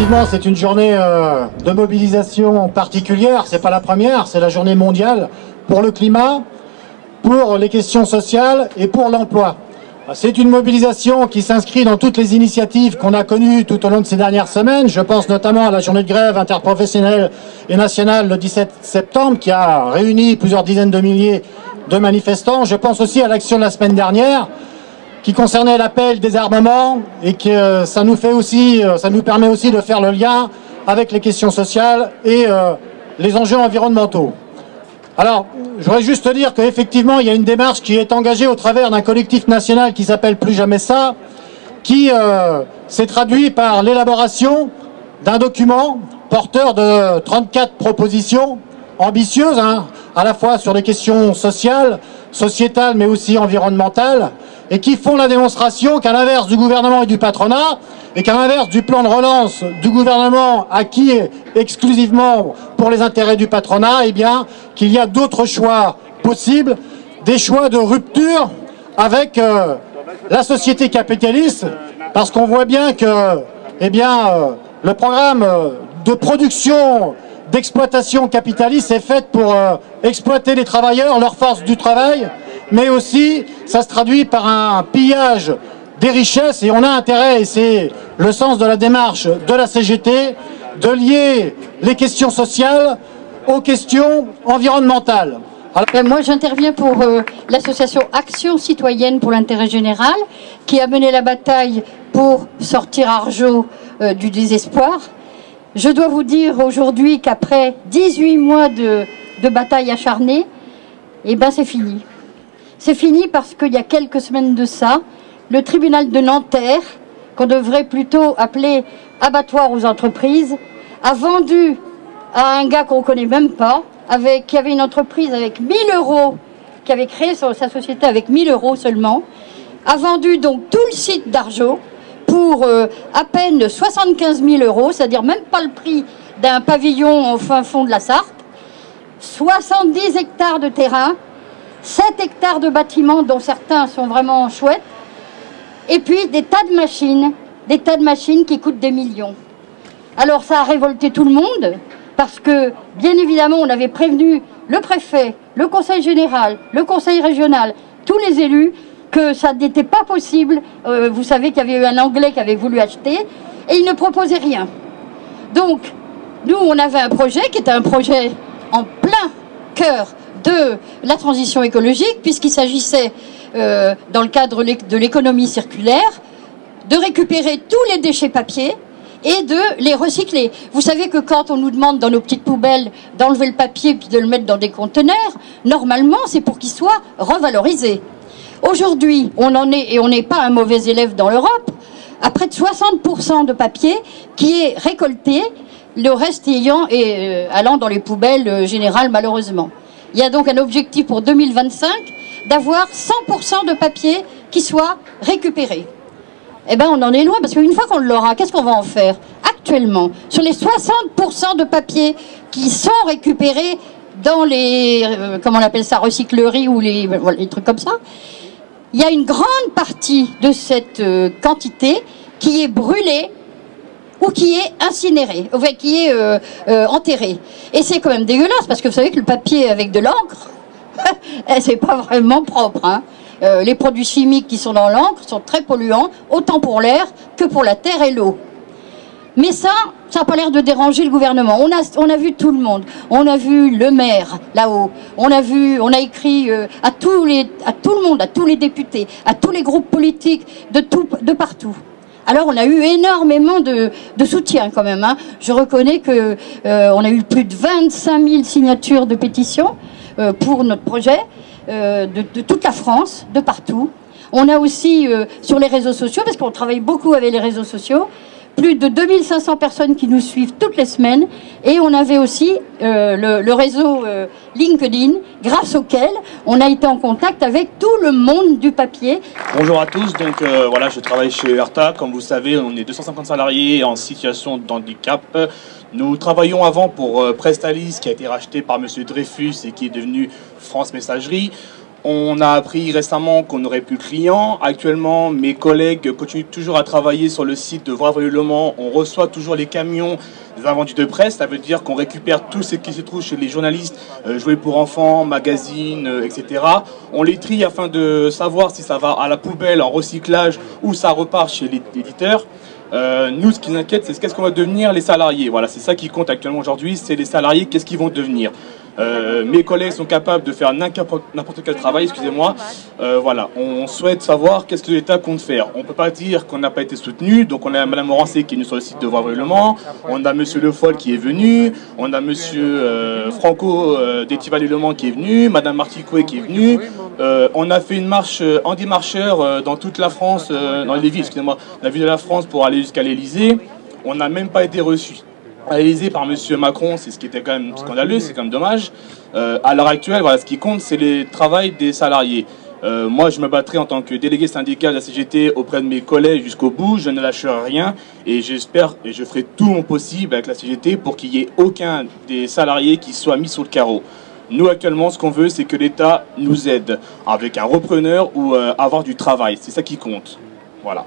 Effectivement, c'est une journée de mobilisation particulière. C'est pas la première, c'est la journée mondiale pour le climat, pour les questions sociales et pour l'emploi. C'est une mobilisation qui s'inscrit dans toutes les initiatives qu'on a connues tout au long de ces dernières semaines. Je pense notamment à la journée de grève interprofessionnelle et nationale le 17 septembre qui a réuni plusieurs dizaines de milliers de manifestants. Je pense aussi à l'action de la semaine dernière qui concernait l'appel des armements et que ça nous permet aussi de faire le lien avec les questions sociales et les enjeux environnementaux. Alors, je voudrais juste dire qu'effectivement, il y a une démarche qui est engagée au travers d'un collectif national qui s'appelle Plus Jamais Ça, qui s'est traduit par l'élaboration d'un document porteur de 34 propositions ambitieuses, à la fois sur les questions sociales, sociétales, mais aussi environnementales, et qui font la démonstration qu'à l'inverse du gouvernement et du patronat, et qu'à l'inverse du plan de relance du gouvernement acquis exclusivement pour les intérêts du patronat, eh bien, qu'il y a d'autres choix possibles, des choix de rupture avec la société capitaliste, parce qu'on voit bien que, le programme de production, d'exploitation capitaliste est fait pour exploiter les travailleurs, leur force du travail, mais aussi ça se traduit par un pillage des richesses et on a intérêt, et c'est le sens de la démarche de la CGT, de lier les questions sociales aux questions environnementales. Alors, moi j'interviens pour l'association Action Citoyenne pour l'intérêt général qui a mené la bataille pour sortir Arjo du désespoir. Je dois vous dire aujourd'hui qu'après 18 mois de bataille acharnée, eh ben c'est fini. C'est fini parce qu'il y a quelques semaines de ça, le tribunal de Nanterre, qu'on devrait plutôt appeler abattoir aux entreprises, a vendu à un gars qu'on ne connaît même pas, qui avait une entreprise avec 1000 €, qui avait créé sa société avec 1000 € seulement, a vendu donc tout le site d'Arjo pour à peine 75 000 €, c'est-à-dire même pas le prix d'un pavillon au fin fond de la Sarthe, 70 hectares de terrain, 7 hectares de bâtiments dont certains sont vraiment chouettes, et puis des tas de machines qui coûtent des millions. Alors ça a révolté tout le monde, parce que bien évidemment on avait prévenu le préfet, le conseil général, le conseil régional, tous les élus, que ça n'était pas possible. Vous savez qu'il y avait eu un Anglais qui avait voulu acheter, et il ne proposait rien. Donc, nous on avait un projet qui était un projet en plein cœur de la transition écologique, puisqu'il s'agissait, dans le cadre de l'économie circulaire, de récupérer tous les déchets papier et de les recycler. Vous savez que quand on nous demande dans nos petites poubelles d'enlever le papier puis de le mettre dans des conteneurs, normalement c'est pour qu'il soit revalorisé. Aujourd'hui, on en est, et on n'est pas un mauvais élève dans l'Europe, à près de 60% de papier qui est récolté, le reste allant dans les poubelles générales malheureusement. Il y a donc un objectif pour 2025 d'avoir 100% de papier qui soit récupéré. Eh bien, on en est loin, parce qu'une fois qu'on l'aura, qu'est-ce qu'on va en faire? Actuellement, sur les 60% de papier qui sont récupérés dans les, comment on appelle ça, recycleries ou les trucs comme ça, il y a une grande partie de cette quantité qui est brûlée ou qui est incinérée, enfin, qui est enterrée. Et c'est quand même dégueulasse, parce que vous savez que le papier avec de l'encre, c'est pas vraiment propre, hein. Les produits chimiques qui sont dans l'encre sont très polluants, autant pour l'air que pour la terre et l'eau. Mais ça n'a pas l'air de déranger le gouvernement. On a vu tout le monde. On a vu le maire là-haut. On a écrit à tout le monde, à tous les députés, à tous les groupes politiques de partout. Alors on a eu énormément de soutien quand même, hein. Je reconnais que on a eu plus de 25 000 signatures de pétitions pour notre projet. De toute la France, de partout. On a aussi sur les réseaux sociaux, parce qu'on travaille beaucoup avec les réseaux sociaux, plus de 2500 personnes qui nous suivent toutes les semaines, et on avait aussi le réseau LinkedIn, grâce auquel on a été en contact avec tout le monde du papier. Bonjour à tous, donc voilà, je travaille chez Urta. Comme vous savez, on est 250 salariés en situation d'handicap. Nous travaillions avant pour Prestalis, qui a été racheté par M. Dreyfus et qui est devenu France Messagerie. On a appris récemment qu'on n'aurait plus de clients. Actuellement, mes collègues continuent toujours à travailler sur le site de Voivray-le Mans. On reçoit toujours les camions des invendus de presse. Ça veut dire qu'on récupère tout ce qui se trouve chez les journalistes, jouets pour enfants, magazines, etc. On les trie afin de savoir si ça va à la poubelle, en recyclage, ou ça repart chez l'éditeur. Nous, ce qui nous inquiète, c'est qu'est-ce qu'on va devenir les salariés. Voilà, c'est ça qui compte actuellement aujourd'hui, c'est les salariés, qu'est-ce qu'ils vont devenir. Mes collègues sont capables de faire n'importe quel travail, excusez-moi. Voilà, on souhaite savoir qu'est-ce que l'État compte faire. On ne peut pas dire qu'on n'a pas été soutenu, donc on a Mme Morancé qui est venue sur le site de Voivray-le Mans, on a M. Le Foll qui est venu, on a M. Franco d'Étival-le Mans qui est venu, Mme Marticouet qui est venue. On a fait une marche en démarcheur dans toute la France, dans les villes, excusez-moi, la ville de la France pour aller jusqu'à l'Élysée. On n'a même pas été reçu à l'Élysée par M. Macron, c'est ce qui était quand même scandaleux, c'est quand même dommage. À l'heure actuelle, voilà, ce qui compte, c'est le travail des salariés. Moi, je me battrai en tant que délégué syndical de la CGT auprès de mes collègues jusqu'au bout. Je ne lâcherai rien et j'espère et je ferai tout mon possible avec la CGT pour qu'il n'y ait aucun des salariés qui soit mis sur le carreau. Nous, actuellement, ce qu'on veut, c'est que l'État nous aide avec un repreneur ou avoir du travail. C'est ça qui compte. Voilà.